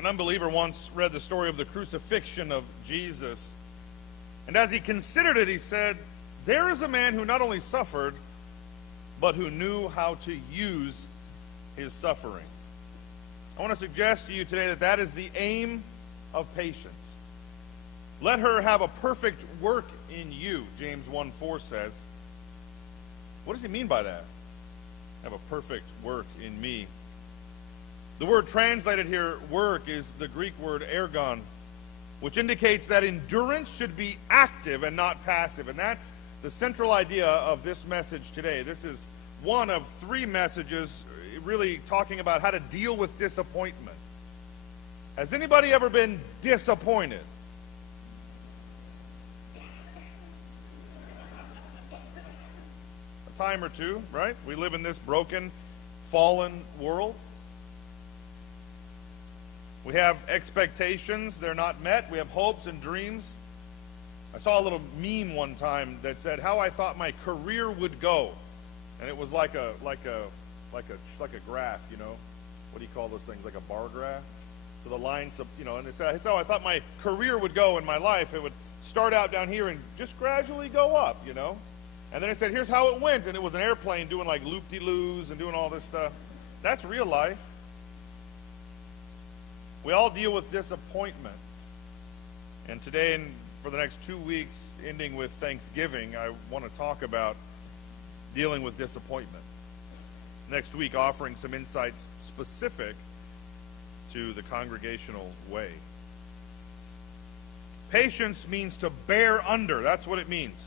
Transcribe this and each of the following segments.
An unbeliever once read the story of the crucifixion of Jesus, and as he considered it, he said, "There is a man who not only suffered, but who knew how to use his suffering." I want to suggest to you today that that is the aim of patience. Let her have a perfect work in you, James 1:4 says. What does he mean by that? Have a perfect work in me. The word translated here, work, is the Greek word ergon, which indicates that endurance should be active and not passive. And that's the central idea of this message today. This is one of three messages really talking about how to deal with disappointment. Has anybody ever been disappointed? A time or two, right? We live in this broken, fallen world. We have expectations, they're not met. We have hopes and dreams. I saw a little meme one time that said how I thought my career would go. And it was like a graph, you know. What do you call those things? Like a bar graph? So the lines, and it said, that's how I thought my career would go in my life. It would start out down here and just gradually go up, And then it said, here's how it went. And it was an airplane doing like loop-de-loos and doing all this stuff. That's real life. We all deal with disappointment. And today, and for the next 2 weeks, ending with Thanksgiving, I want to talk about dealing with disappointment. Next week, offering some insights specific to the congregational way. Patience means to bear under. That's what it means.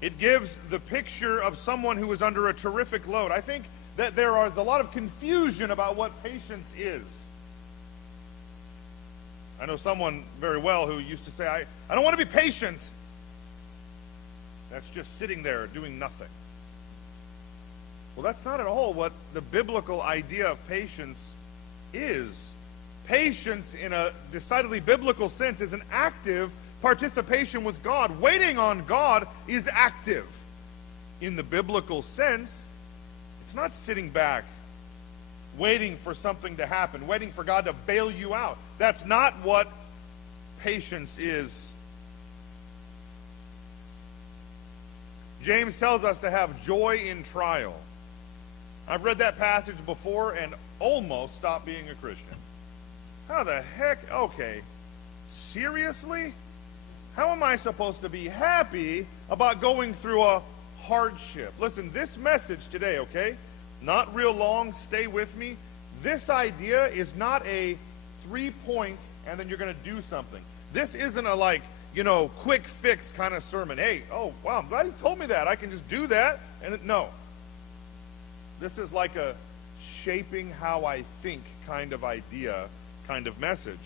It gives the picture of someone who is under a terrific load. I think that there is a lot of confusion about what patience is. I know someone very well who used to say, I don't want to be patient. That's just sitting there doing nothing. Well, that's not at all what the biblical idea of patience is. Patience, in a decidedly biblical sense, is an active participation with God. Waiting on God is active. In the biblical sense, it's not sitting back, waiting for something to happen, waiting for God to bail you out. That's not what patience is. James tells us to have joy in trial. I've read that passage before and almost stopped being a Christian. How the heck? Okay. Seriously? How am I supposed to be happy about going through a hardship? Listen, this message today, okay? Not real long, stay with me. This idea is not a 3 points and then you're going to do something. This isn't a quick fix kind of sermon. Hey, oh, wow, I'm glad he told me that. I can just do that. No. This is like a shaping how I think kind of idea, kind of message.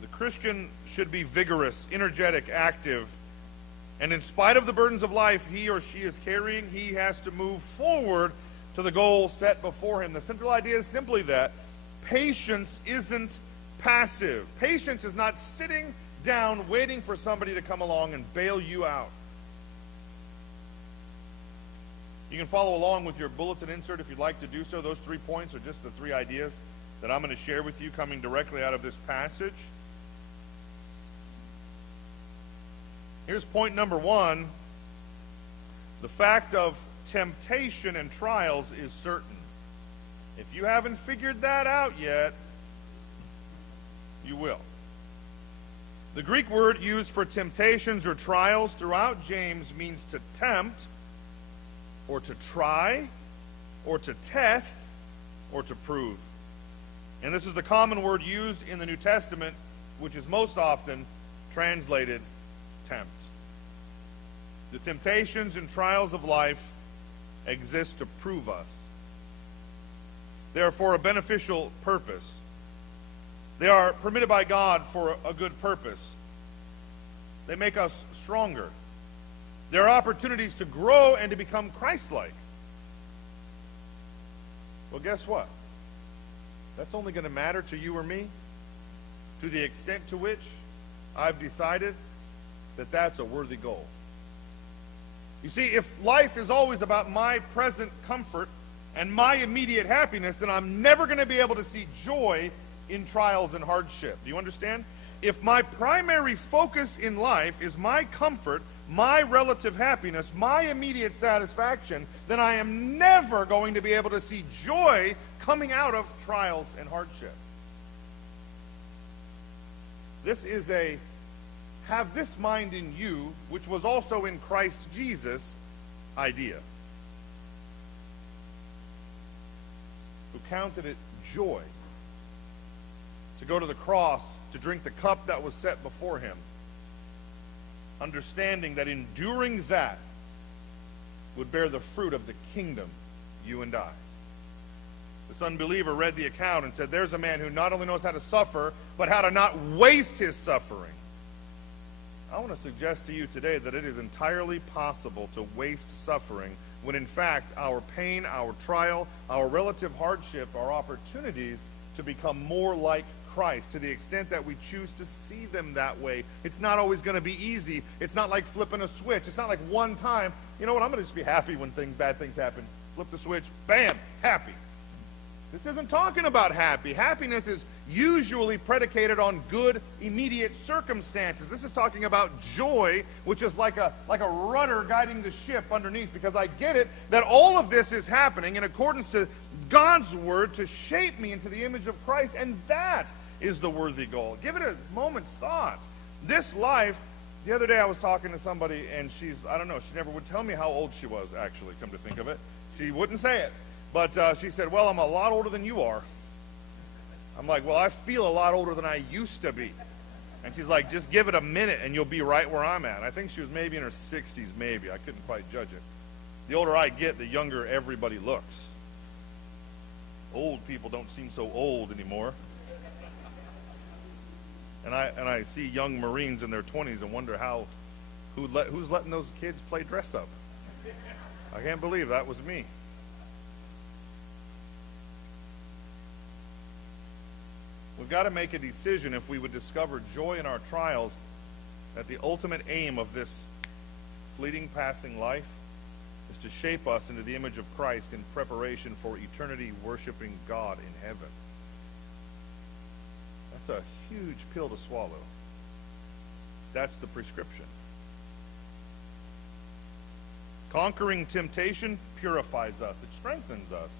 The Christian should be vigorous, energetic, active, and in spite of the burdens of life he or she is carrying, he has to move forward to the goal set before him. The central idea is simply that patience isn't passive. Patience is not sitting down waiting for somebody to come along and bail you out. You can follow along with your bulletin insert if you'd like to do so. Those 3 points are just the 3 ideas that I'm going to share with you coming directly out of this passage. Here's point number 1. The fact of temptation and trials is certain. If you haven't figured that out yet, you will. The Greek word used for temptations or trials throughout James means to tempt, or to try, or to test, or to prove. And this is the common word used in the New Testament, which is most often translated tempt. The temptations and trials of life exist to prove us. They are for a beneficial purpose. They are permitted by God for a good purpose. They make us stronger. There are opportunities to grow and to become Christ-like. Well, guess what? That's only going to matter to you or me to the extent to which I've decided that that's a worthy goal. You see, if life is always about my present comfort and my immediate happiness, then I'm never going to be able to see joy in trials and hardship. Do you understand? If my primary focus in life is my comfort, my relative happiness, my immediate satisfaction, then I am never going to be able to see joy coming out of trials and hardship. This is a have this mind in you, which was also in Christ Jesus, idea. Who counted it joy to go to the cross, to drink the cup that was set before him, understanding that enduring that would bear the fruit of the kingdom, you and I. This unbeliever read the account and said, there's a man who not only knows how to suffer, but how to not waste his suffering. I want to suggest to you today that it is entirely possible to waste suffering when in fact our pain, our trial, our relative hardship are opportunities to become more like Christ, to the extent that we choose to see them that way. It's not always going to be easy. It's not like flipping a switch. It's not like one time, you know what, I'm going to just be happy when bad things happen. Flip the switch, bam, happy. This isn't talking about happy. Happiness is usually predicated on good, immediate circumstances. This is talking about joy, which is like a rudder guiding the ship underneath, because I get it that all of this is happening in accordance to God's word to shape me into the image of Christ, and that is the worthy goal. Give it a moment's thought. This life, the other day I was talking to somebody, and I don't know, she never would tell me how old she was, actually, come to think of it. She wouldn't say it. But she said, well, I'm a lot older than you are. I'm like, well, I feel a lot older than I used to be. And she's like, just give it a minute and you'll be right where I'm at. I think she was maybe in her 60s, maybe. I couldn't quite judge it. The older I get, the younger everybody looks. Old people don't seem so old anymore. And I see young Marines in their 20s and wonder who's letting those kids play dress up. I can't believe that was me. We've got to make a decision if we would discover joy in our trials, that the ultimate aim of this fleeting passing life is to shape us into the image of Christ in preparation for eternity worshiping God in heaven. That's a huge pill to swallow. That's the prescription. Conquering temptation purifies us. It strengthens us.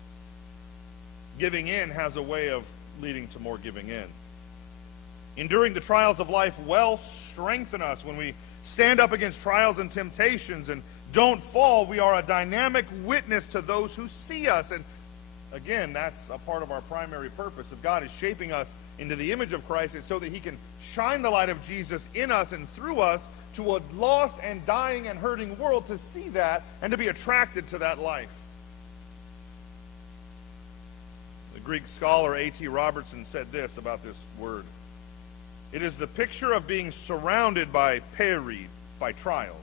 Giving in has a way of leading to more giving in. Enduring the trials of life will strengthen us. When we stand up against trials and temptations and don't fall, we are a dynamic witness to those who see us. And again, that's a part of our primary purpose. If God is shaping us into the image of Christ, it's so that he can shine the light of Jesus in us and through us to a lost and dying and hurting world to see that and to be attracted to that life. The Greek scholar A.T. Robertson said this about this word. It is the picture of being surrounded by peri, by trials.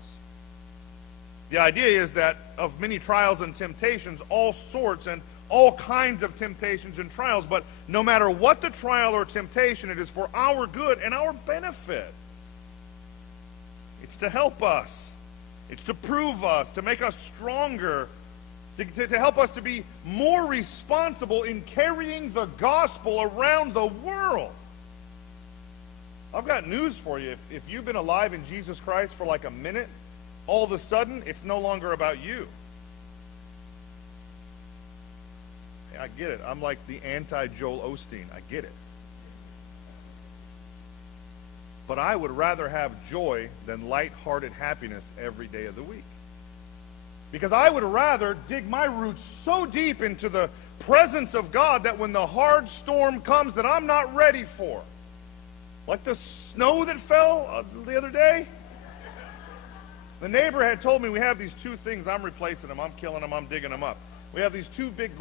The idea is that of many trials and temptations, all sorts and all kinds of temptations and trials, but no matter what the trial or temptation, it is for our good and our benefit. It's to help us. It's to prove us, to make us stronger, to help us to be more responsible in carrying the gospel around the world. I've got news for you. If you've been alive in Jesus Christ for like a minute, all of a sudden, it's no longer about you. I get it. I'm like the anti-Joel Osteen. I get it. But I would rather have joy than light-hearted happiness every day of the week. Because I would rather dig my roots so deep into the presence of God that when the hard storm comes that I'm not ready for. Like the snow that fell the other day. The neighbor had told me we have these two things. I'm replacing them. I'm killing them. I'm digging them up. We have these two big,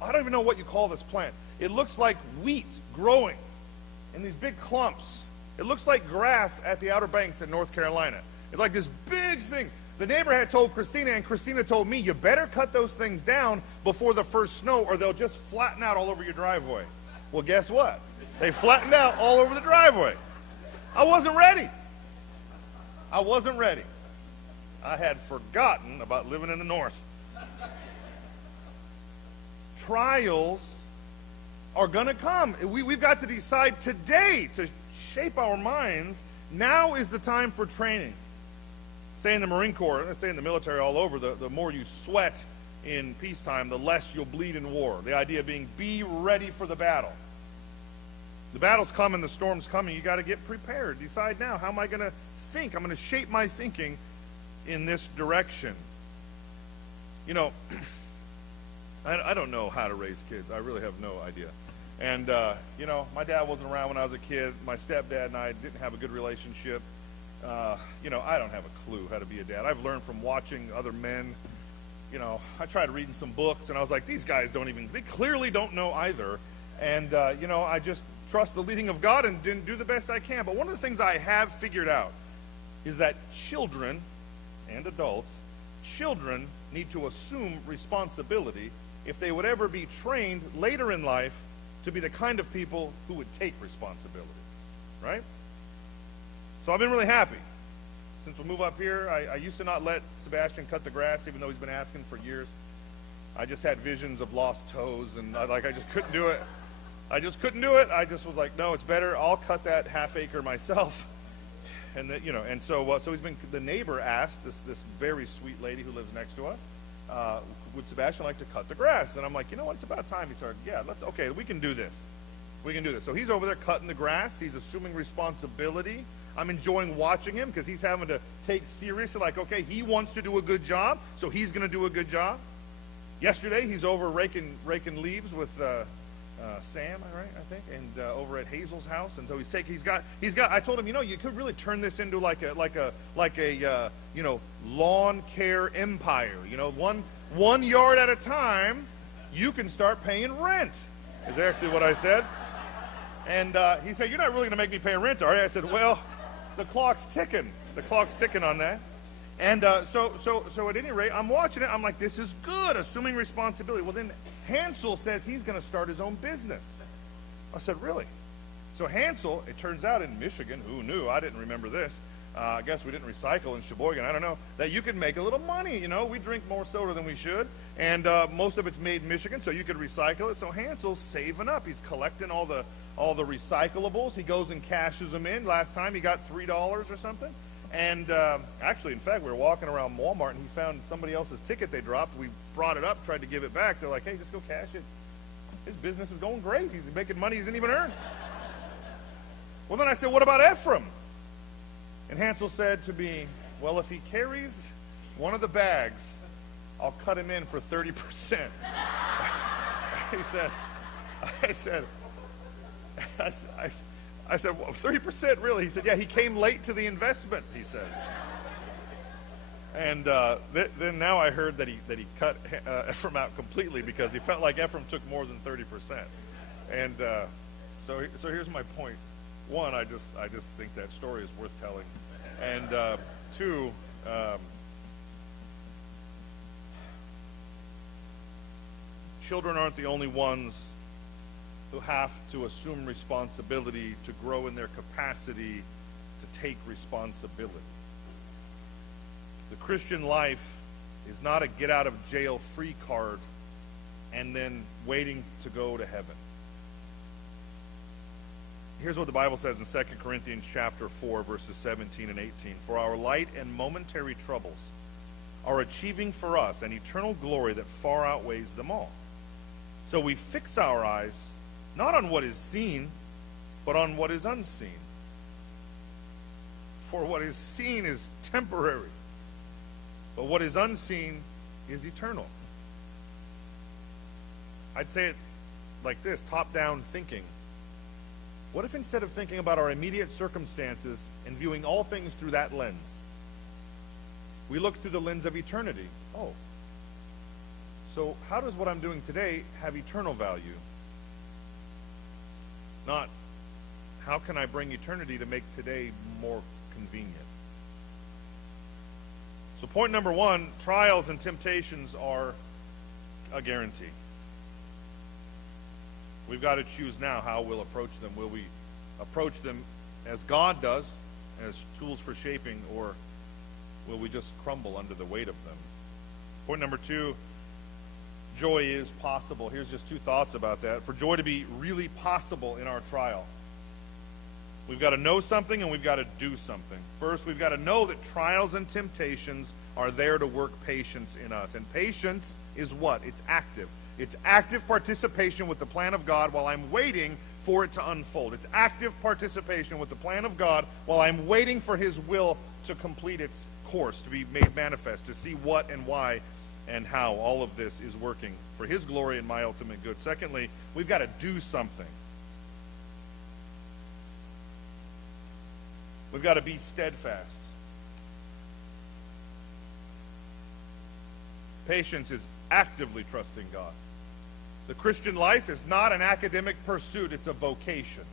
I don't even know what you call this plant. It looks like wheat growing in these big clumps. It looks like grass at the Outer Banks in North Carolina. It's like this big things. The neighbor had told Christina, and Christina told me, you better cut those things down before the first snow or they'll just flatten out all over your driveway. Well, guess what? They flattened out all over the driveway. I wasn't ready. I wasn't ready. I had forgotten about living in the north. Trials are going to come. We've got to decide today to shape our minds. Now is the time for training. Say in the Marine Corps, say in the military all over, the more you sweat in peacetime, the less you'll bleed in war. The idea being, be ready for the battle. The battle's coming, the storm's coming. You got to get prepared. Decide now, how am I going to think? I'm going to shape my thinking in this direction. You know, I don't know how to raise kids. I really have no idea. And, you know, my dad wasn't around when I was a kid. My stepdad and I didn't have a good relationship. You know, I don't have a clue how to be a dad. I've learned from watching other men. You know, I tried reading some books, and I was like, these guys they clearly don't know either. And, you know, I just trust the leading of God and didn't do the best I can. But one of the things I have figured out is that children and adults, children need to assume responsibility if they would ever be trained later in life to be the kind of people who would take responsibility, right? So I've been really happy. Since we move up here, I used to not let Sebastian cut the grass, even though he's been asking for years. I just had visions of lost toes, and I just couldn't do it. I just couldn't do it. I just was like, no, it's better. I'll cut that half acre myself. And that, you know, and so he's been. The neighbor asked this very sweet lady who lives next to us, would Sebastian like to cut the grass? And I'm like, you know what? It's about time. He started. Yeah, okay, we can do this. We can do this. So he's over there cutting the grass. He's assuming responsibility. I'm enjoying watching him because he's having to take seriously, like, okay, he wants to do a good job, so he's going to do a good job. Yesterday, he's over raking leaves with Sam, right? I think, and over at Hazel's house. And so he's got. I told him, you know, you could really turn this into like a you know, lawn care empire. You know, one yard at a time, you can start paying rent. Is actually what I said. And he said, "You're not really going to make me pay rent, are you?" I said, "Well, the clock's ticking. The clock's ticking on that." And so at any rate, I'm watching it. I'm like, this is good, assuming responsibility. Well, then Hansel says he's going to start his own business. I said, really? So Hansel, it turns out in Michigan, who knew? I didn't remember this. I guess we didn't recycle in Sheboygan. I don't know. That you can make a little money. You know, we drink more soda than we should. And most of it's made in Michigan, so you could recycle it. So Hansel's saving up. He's collecting all the recyclables. He goes and cashes them in. Last time he got $3 or something. And actually, in fact, we were walking around Walmart, and he found somebody else's ticket they dropped. We brought it up, tried to give it back. They're like, hey, just go cash it. His business is going great. He's making money he didn't even earn. Well, then I said, what about Ephraim? And Hansel said to me, well, if he carries one of the bags, I'll cut him in for 30%. I said, well, 30% really? He said, yeah, he came late to the investment, he says. And then now I heard that he cut Ephraim out completely because he felt like Ephraim took more than 30%. And so here's my point. One, I just think that story is worth telling. And two, children aren't the only ones who have to assume responsibility to grow in their capacity to take responsibility. The Christian life is not a get-out-of-jail-free card and then waiting to go to heaven. Here's what the Bible says in 2 Corinthians chapter 4, verses 17 and 18. For our light and momentary troubles are achieving for us an eternal glory that far outweighs them all. So we fix our eyes not on what is seen, but on what is unseen. For what is seen is temporary, but what is unseen is eternal. I'd say it like this, top-down thinking. What if instead of thinking about our immediate circumstances and viewing all things through that lens, we look through the lens of eternity? Oh, so how does what I'm doing today have eternal value? Not, how can I bring eternity to make today more convenient? So point number one, trials and temptations are a guarantee. We've got to choose now how we'll approach them. Will we approach them as God does, as tools for shaping, or will we just crumble under the weight of them? Point number two, joy is possible. Here's just two thoughts about that. For joy to be really possible in our trial, we've got to know something and we've got to do something. First, we've got to know that trials and temptations are there to work patience in us. And patience is what? It's active. It's active participation with the plan of God while I'm waiting for it to unfold. It's active participation with the plan of God while I'm waiting for His will to complete its course, to be made manifest, to see what and why and how all of this is working for His glory and my ultimate good. Secondly, we've got to do something. We've got to be steadfast. Patience is actively trusting God. The Christian life is not an academic pursuit, it's a vocation.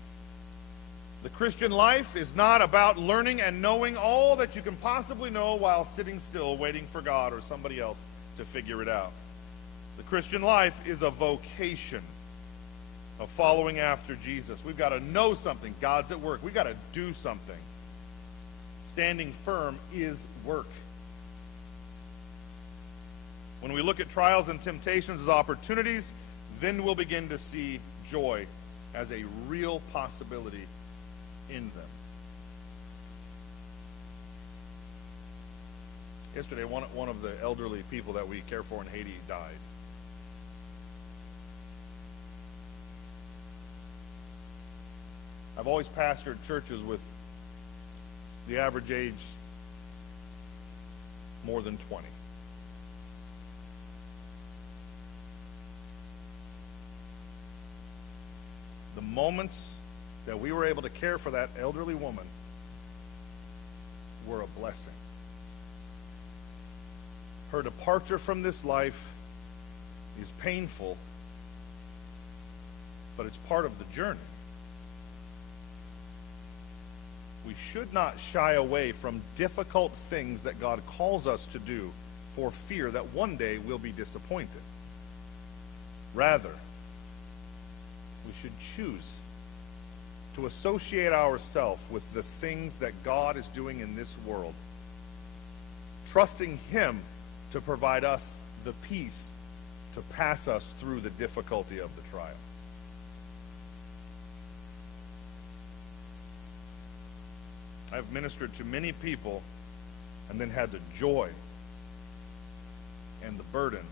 The Christian life is not about learning and knowing all that you can possibly know while sitting still waiting for God or somebody else to figure it out. The Christian life is a vocation of following after Jesus. We've got to know something. God's at work. We've got to do something. Standing firm is work. When we look at trials and temptations as opportunities, then we'll begin to see joy as a real possibility in them. Yesterday, one of the elderly people that we care for in Haiti died. I've always pastored churches with the average age more than 20. The moments that we were able to care for that elderly woman were a blessing. Her departure from this life is painful, but it's part of the journey. We should not shy away from difficult things that God calls us to do for fear that one day we'll be disappointed. Rather, we should choose to associate ourselves with the things that God is doing in this world, trusting Him to provide us the peace to pass us through the difficulty of the trial. I've ministered to many people and then had the joy and the burden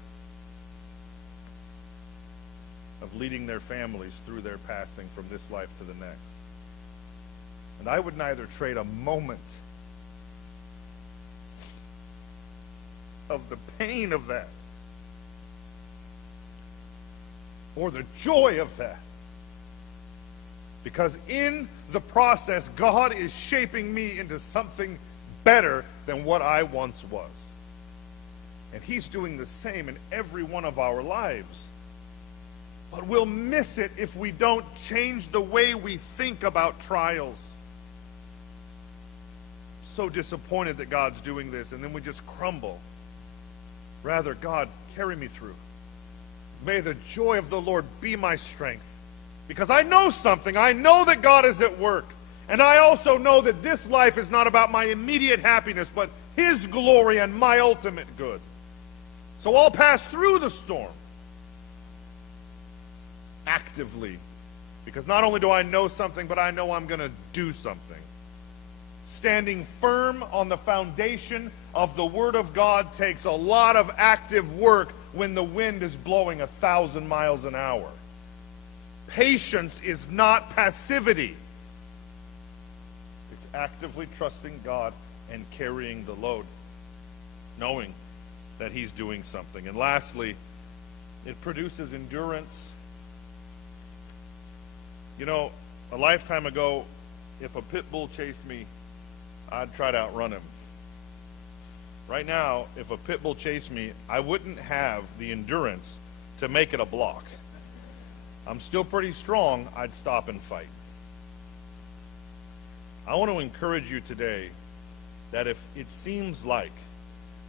of leading their families through their passing from this life to the next. And I would neither trade a moment of the pain of that or the joy of that. Because in the process, God is shaping me into something better than what I once was. And He's doing the same in every one of our lives. But we'll miss it if we don't change the way we think about trials. So disappointed that God's doing this, and then we just crumble. Rather, God, carry me through. May the joy of the Lord be my strength. Because I know something. I know that God is at work. And I also know that this life is not about my immediate happiness, but His glory and my ultimate good. So I'll pass through the storm actively. Because not only do I know something, but I know I'm going to do something. Standing firm on the foundation of the Word of God takes a lot of active work when the wind is blowing 1,000 miles an hour. Patience is not passivity. It's actively trusting God and carrying the load, knowing that He's doing something. And lastly, it produces endurance. You know, a lifetime ago, if a pit bull chased me, I'd try to outrun him. Right now, if a pit bull chased me, I wouldn't have the endurance to make it a block. I'm still pretty strong. I'd stop and fight. I want to encourage you today that if it seems like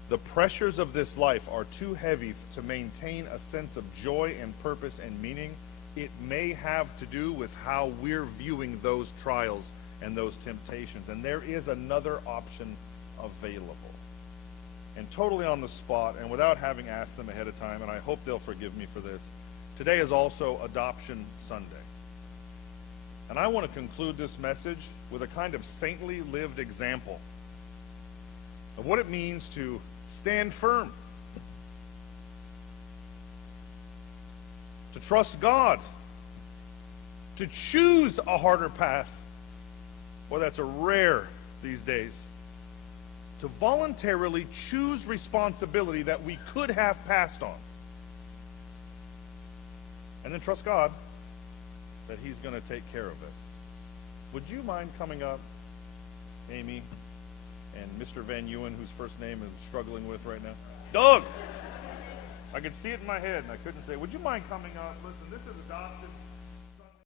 the pressures of this life are too heavy to maintain a sense of joy and purpose and meaning, it may have to do with how we're viewing those trials and those temptations. And there is another option available. and totally on the spot and without having asked them ahead of time, and I hope they'll forgive me for this. Today is also Adoption Sunday. And I want to conclude this message with a kind of saintly lived example of what it means to stand firm, to trust God, to choose a harder path. Well, that's a rare these days. To voluntarily choose responsibility that we could have passed on. And then trust God that He's going to take care of it. Would you mind coming up, Amy, and Mr. Van Ewen, whose first name I'm struggling with right now? Doug! I could see it in my head, and I couldn't say, would you mind coming up? Listen, this is adoption.